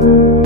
thank you